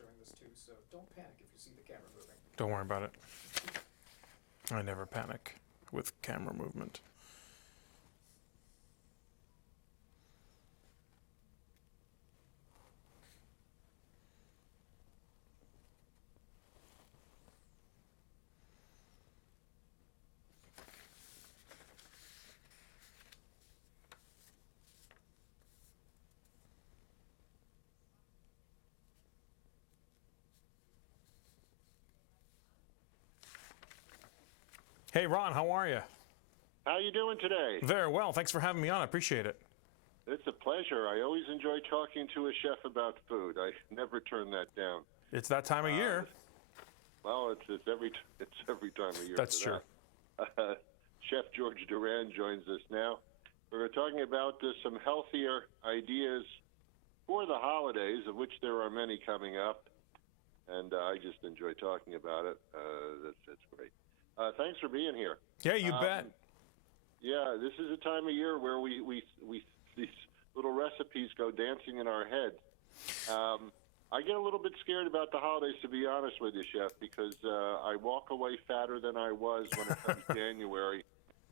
during this too, so don't panic if you see the camera moving. Don't worry about it. I never panic with camera movement. Hey, Ron, how are you? How you doing today? Very well. Thanks for having me on. I appreciate it. It's a pleasure. I always enjoy talking to a chef about food. I never turn that down. It's that time of year. Well, it's every time of year. That's true. Chef George Duran joins us now. We're talking about some healthier ideas for the holidays, of which there are many coming up, and I just enjoy talking about it. That's great. Thanks for being here. Yeah, you bet. Yeah, this is a time of year where we these little recipes go dancing in our head. I get a little bit scared about the holidays, to be honest with you, Chef, because I walk away fatter than I was when it comes January,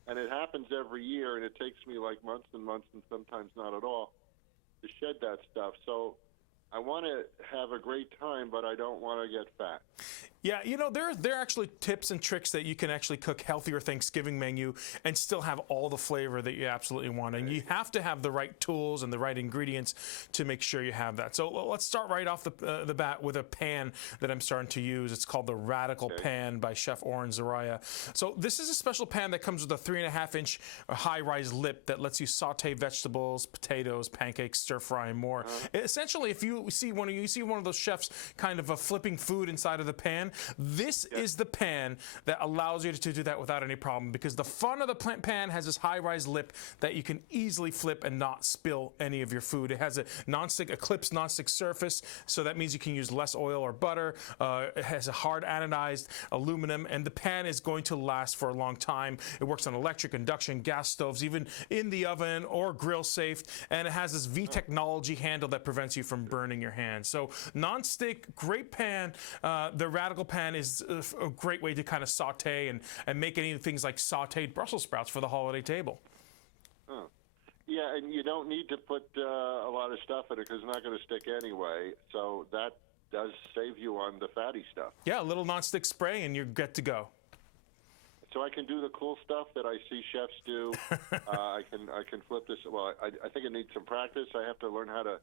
and it happens every year, and it takes me like months and months, and sometimes not at all, to shed that stuff. So I want to have a great time, but I don't want to get fat. Yeah, you know, there are actually tips and tricks that you can actually cook healthier Thanksgiving menu and still have all the flavor that you absolutely want. And you have to have the right tools and the right ingredients to make sure you have that. So let's start right off the bat with a pan that I'm starting to use. It's called the Radical Pan by Chef Oren Zaraya. So this is a special pan that comes with a 3.5-inch high-rise lip that lets you saute vegetables, potatoes, pancakes, stir fry, and more. Essentially, if you see one of those chefs kind of flipping food inside of the pan, this is the pan that allows you to do that without any problem, because the front of the pan has this high-rise lip that you can easily flip and not spill any of your food. It has a clips non-stick surface, so that means you can use less oil or butter. It has a hard anodized aluminum, and the pan is going to last for a long time. It works on electric, induction, gas stoves, even in the oven or grill safe, and it has this V-technology handle that prevents you from burning your hands. So non-stick, great pan. The Radical Pan is a great way to kind of saute and make any things like sauteed Brussels sprouts for the holiday table. Yeah, and you don't need to put a lot of stuff in it because it's not going to stick anyway. So that does save you on the fatty stuff. Yeah, a little non-stick spray and you're good to go. So I can do the cool stuff that I see chefs do. I can flip this. Well, I think it needs some practice. I have to learn how to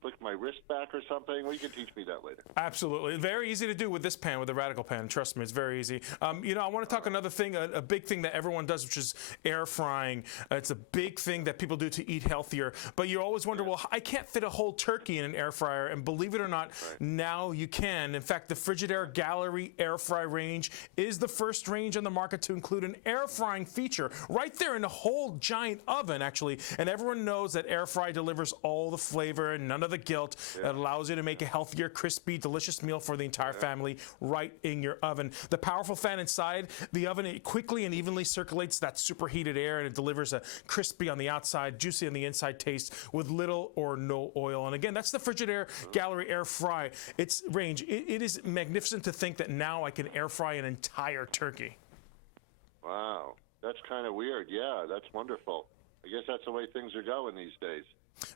flick my wrist back or something. Well, you can teach me that later. Absolutely. Very easy to do with this pan, with the Radical Pan. Trust me, it's very easy. You know, I want to talk another thing, a big thing that everyone does, which is air frying. It's a big thing that people do to eat healthier. But you always wonder, well, I can't fit a whole turkey in an air fryer. And believe it or not, now you can. In fact, the Frigidaire Gallery air fry range is the first range on the market to include an air frying feature right there in the whole giant oven, actually. And everyone knows that air fry delivers all the flavor and none of the guilt. It allows you to make a healthier, crispy, delicious meal for the entire family right in your oven. The powerful fan inside the oven, it quickly and evenly circulates that superheated air, and it delivers a crispy on the outside, juicy on the inside taste with little or no oil. And again, that's the Frigidaire Gallery air fry. Its range, it is magnificent to think that now I can air fry an entire turkey. Wow, that's kind of weird. Yeah, that's wonderful. I guess that's the way things are going these days.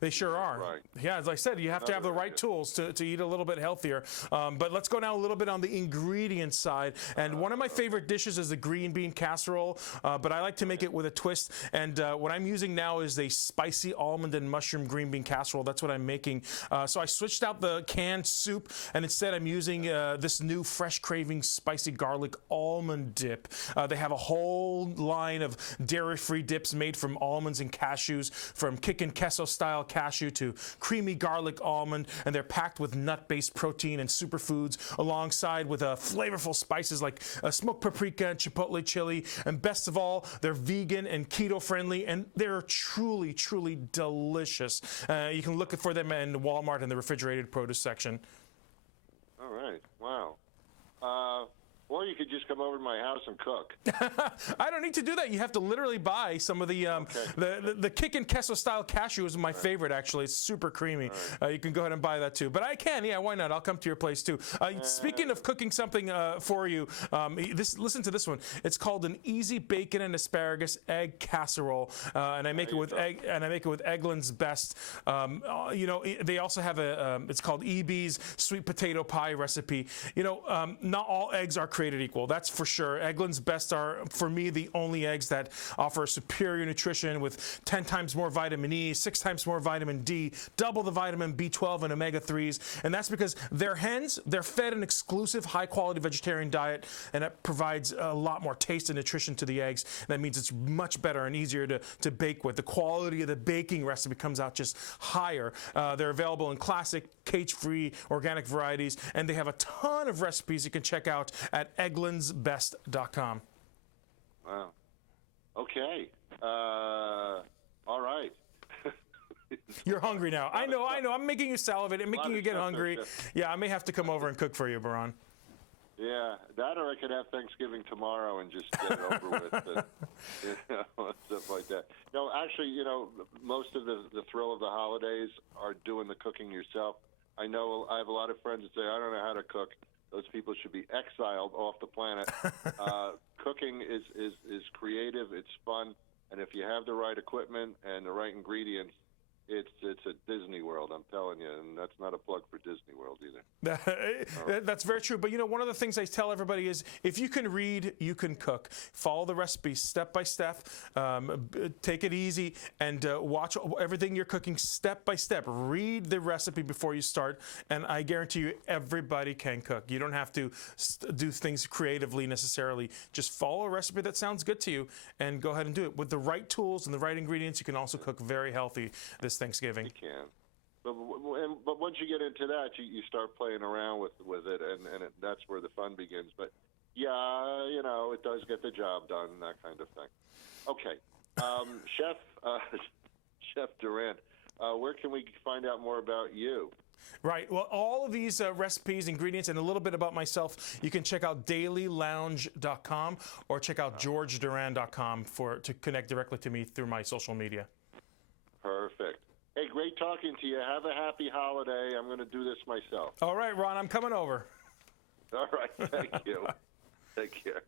They sure are. Right. Yeah, as I said, you have to have the right tools to eat a little bit healthier. But let's go now a little bit on the ingredient side. And one of my favorite dishes is the green bean casserole, but I like to make it with a twist. And what I'm using now is a spicy almond and mushroom green bean casserole. That's what I'm making. So I switched out the canned soup, and instead I'm using this new Fresh Cravings spicy garlic almond dip. They have a whole line of dairy-free dips made from almonds and cashews, from kick and queso style cashew to creamy garlic almond, and they're packed with nut-based protein and superfoods, alongside with flavorful spices like smoked paprika and chipotle chili. And best of all, they're vegan and keto friendly, and they're truly, truly delicious. You can look for them in Walmart in the refrigerated produce section. All right. Wow. Or you you could just come over to my house and cook. I don't need to do that. You have to literally buy some of the the kick and queso style cashew is my favorite, actually. It's super creamy. You can go ahead and buy that too. But I can, yeah, why not? I'll come to your place too. Speaking of cooking something for you, listen to this one. It's called an easy bacon and asparagus egg casserole, and I make it with Eggland's Best. They also have it's called EB's sweet potato pie recipe. Not all eggs are created equal. That's for sure. Eggland's Best are, for me, the only eggs that offer superior nutrition with 10 times more vitamin E, 6 times more vitamin D, double the vitamin B12 and omega-3s. And that's because they're hens, they're fed an exclusive high-quality vegetarian diet, and it provides a lot more taste and nutrition to the eggs. That means it's much better and easier to bake with. The quality of the baking recipe comes out just higher. They're available in classic, cage-free, organic varieties, and they have a ton of recipes you can check out at egglandsbest.com. Wow. Okay. All right. You're hungry now. I know. I'm making you salivate. I'm making you get hungry. Yeah, I may have to come over and cook for you, Duran. Yeah, that or I could have Thanksgiving tomorrow and just get it over with. Stuff like that. No, actually, most of the thrill of the holidays are doing the cooking yourself. I know I have a lot of friends that say, I don't know how to cook. Those people should be exiled off the planet. Cooking is creative, it's fun, and if you have the right equipment and the right ingredients, it's a Disney World, I'm telling you, and that's not a plug for Disney World either. That's very true. But one of the things I tell everybody is, if you can read, you can cook. Follow the recipes step by step. Take it easy and watch everything you're cooking step by step. Read the recipe before you start, and I guarantee you, everybody can cook. You don't have to do things creatively necessarily. Just follow a recipe that sounds good to you, and go ahead and do it with the right tools and the right ingredients. You can also cook very healthy this Thanksgiving. You can. But once you get into that, you start playing around with it, and that's where the fun begins. But, yeah, it does get the job done, that kind of thing. Okay. Chef Duran, where can we find out more about you? Right. Well, all of these recipes, ingredients, and a little bit about myself, you can check out dailylounge.com or check out georgeduran.com to connect directly to me through my social media. Perfect. Hey, great talking to you. Have a happy holiday. I'm going to do this myself. All right, Ron, I'm coming over. All right. Thank you. Take care.